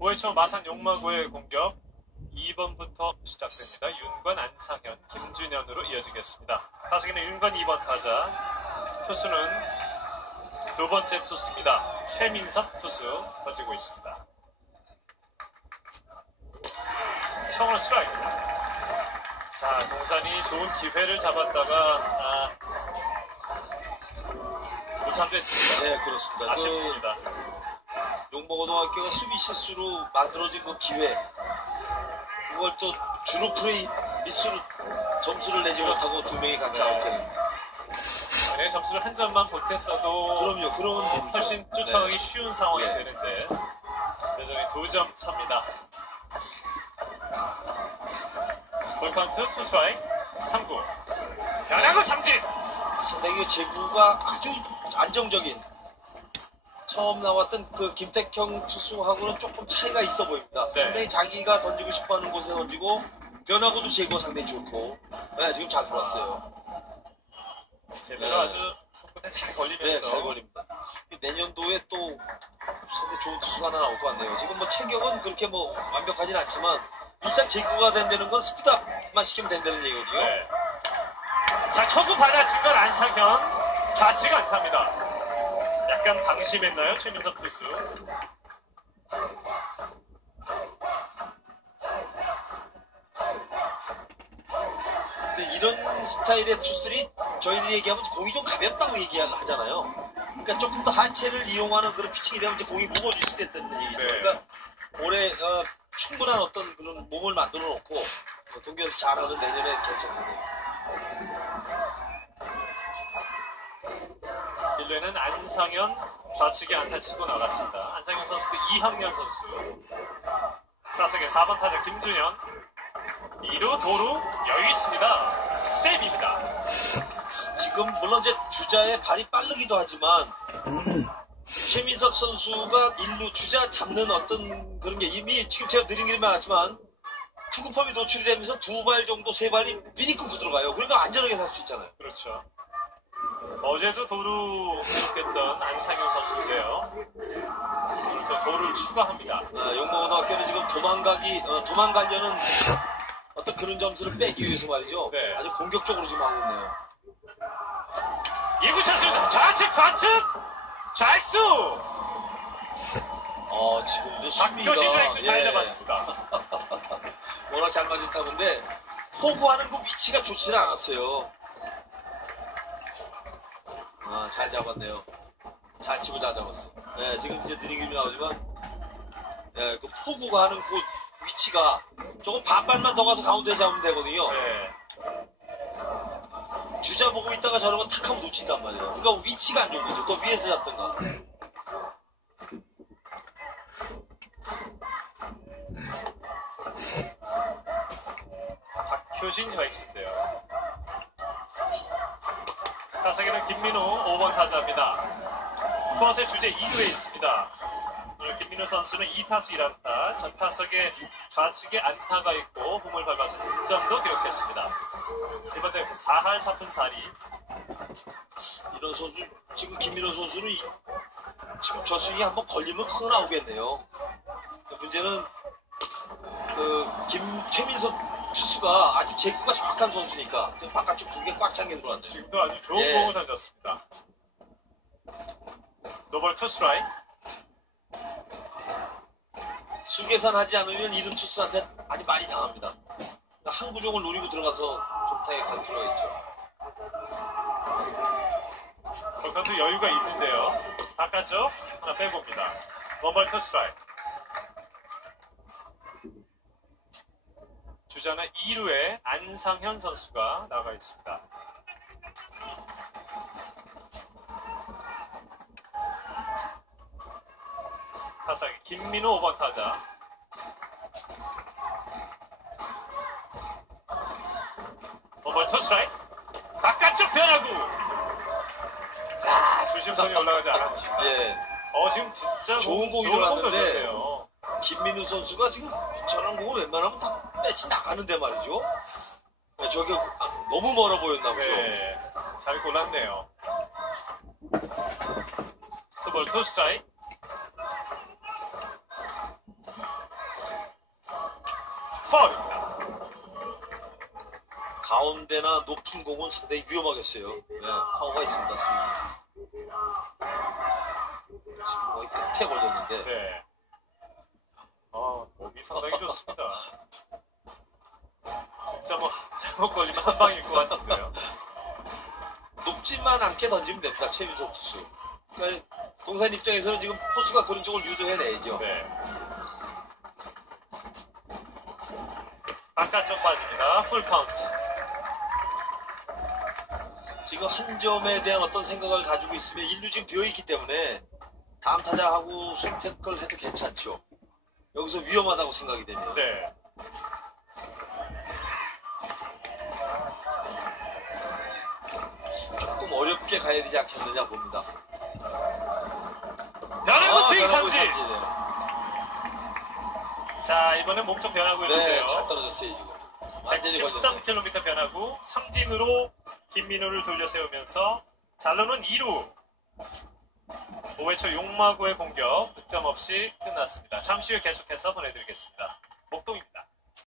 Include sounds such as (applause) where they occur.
5회초 마산 용마구의 공격 2번부터 시작됩니다. 윤건, 안상현, 김준현으로 이어지겠습니다. 타석에는 윤건 2번 타자, 투수는 두 번째 투수입니다. 최민섭 투수 던지고 있습니다. 청원 스트라이크. 자, 동산이 좋은 기회를 잡았다가 아, 무산됐습니다. 네, 그렇습니다. 아쉽습니다. 그 용보고등학교가 수비 실수로 만들어진 그 기회. 그걸 또 주로 프레이 미스로 점수를 내지 못하고 두 명이 같이 네. 아웃되는. 만약에 점수를 한 점만 보탰어도 그럼요, 그런 훨씬 부분이죠. 쫓아가기 네. 쉬운 상황이 네. 되는데 여전히 두 점 차입니다. 볼카운트 투 스트라이크 3구 변화구 삼진 상당히 그 제구가 아주 안정적인 처음 나왔던 그 김택형 투수하고는 조금 차이가 있어 보입니다. 네. 상당히 자기가 던지고 싶어 하는 곳에 던지고 변화구도 제구가 상당히 좋고 네, 지금 잘 들어왔어요. 제대로 네. 아주 손끝에 잘 걸리면서 네, 잘 걸립니다. 내년도에 또 상당히 좋은 투수가 하나 나올 것 같네요. 지금 뭐 체격은 그렇게 뭐 완벽하진 않지만 일단 제구가 된다는 건 스피드업만 시키면 된다는 얘기거든요. 네. 자 초구 받아친 건 안상현 좌측 안타입니다. 약간 방심했나요 최민석 투수? 근데 이런 스타일의 투수들이 저희들이 얘기하면 공이 좀 가볍다고 얘기하잖아요. 그러니까 조금 더 하체를 이용하는 그런 피칭이 되면 이제 공이 무거워질 수 있다는 얘기죠. 네. 그러니까 올해 어, 충분한 어떤 그런 몸을 만들어 놓고 어, 동계에서 잘하면 내년에 괜찮겠네요. 1루에는 안상현 좌측에 안타 치고 나갔습니다. 안상현 선수도 이학년 선수. 사석의 4번 타자 김준현. 2루 도루 여유 있습니다. 세입니다. 지금 물론 이제 주자의 발이 빠르기도 하지만 최민섭 선수가 일루 주자 잡는 어떤 그런 게 이미 지금 제가 느린 길이 많았지만 투구폼이 노출이 되면서 두 발 정도 세 발이 미리 끊고 들어가요. 그러니까 안전하게 살 수 있잖아요. 그렇죠. 어제도 도루 기록했던 안상현 선수인데요. 오늘 또 도루를 추가합니다. 아, 용모고등학교는 지금 도망가기 어, 도망가려는 어떤 그런 점수를 빼기 위해서 말이죠. 네. 아주 공격적으로 지금 하고 있네요. 2구 차수입니다. 좌측 좌측 좌익수 어 지금 이제 수비가 박효신 좌익수 잘 예, 잡았습니다. (laughs) 워낙 잘 맞은 타구인데 포구하는 그 위치가 좋지는 않았어요. 아, 잘 잡았네요. 잘 치고 잘 잡았어. 네, 지금 이제 느린 그림이 나오지만, 네, 그 포구가 하는 그 위치가 조금 반발만 더 가서 가운데 잡으면 되거든요. 네. 주자 보고 있다가 저러면 탁 하면 놓친단 말이에요. 그러니까 위치가 안 좋은 거죠. 또 위에서 잡든가. 박효신 좌익수인데요. 타석에는 김민우 5번 타자입니다. 투아웃의 주제 2루에 있습니다. 오늘 김민우 선수는 2타수 1안타, 전 타석에 좌측에 안타가 있고 홈을 밟아서 득점도 기록했습니다. 이번 대회 4할 4푼 4리 이런 선수, 지금 김민호 선수는 이- 지금 저 스윙이 한번 걸리면 큰거 나오겠네요. 문제는 그 김, 최민석 투수가 아주 제구가 정확한 선수니까 지금 바깥쪽 두 개꽉 찬게 들어왔네요. 지금도 아주 좋은 예. 공을 던졌습니다. 노벌 투 스트라이크 수계산하지 않으면 이런 투수한테 많이 많이 당합니다. 그러니까 한 구종을 노리고 들어가서 좀 타격할 필요가 있죠. 볼카운트 여유가 있는데요. 바깥쪽 하나 빼봅니다. 원벌 투 스트라이 주자는 2루에 안상현 선수가 나가 있습니다. 타석에 김민호 5번 타자. 원벌 투 스트라이크 바깥쪽 변화구 자 조심성이 올라가지 않았습니다. 예. 어 지금 진짜 좋은 공이 좋은 공 들어갔는데. 김민우 선수가 지금 저런 공을 웬만하면 다 빼치 나가는데 말이죠. 네, 저게 아, 너무 멀어 보였나 보죠. 네, 잘 골랐네요. 투볼 투 스트라이크 파울입니다. 가운데나 높은 공은 상당히 위험하겠어요. 네, 파워가 있습니다. 지금 거의 끝에 걸렸는데 네. 아, 몸이 상당히 좋습니다. 진짜 뭐 잘못 걸리면 한 방일 것 같은데요. 높지만 않게 던지면 됩니다. 최민석 투수. 그러니까 동산 입장에서는 지금 포수가 그런 쪽을 유도해내야죠. 네. 바깥쪽 빠집니다. 풀 카운트. 지금 한 점에 대한 어떤 생각을 가지고 있으면 일루 지금 비어 있기 때문에 다음 타자하고 선택을 해도 괜찮죠. 여기서 위험하다고 생각이 되면. 네. 조금 어렵게 가야 되지 않겠느냐 봅니다. 변화구 스윙 변화구 삼진. 자, 이번엔 몸쪽 변하고 네, 있는데요. 잘 떨어졌어요, 지금. 완전히 걸렸네. 113km 변하고 삼진으로 김민호를 돌려 세우면서 잘로는 2루 5회초 용마구의 공격 득점 없이 끝났습니다. 잠시 후에 계속해서 보내드리겠습니다. 목동입니다.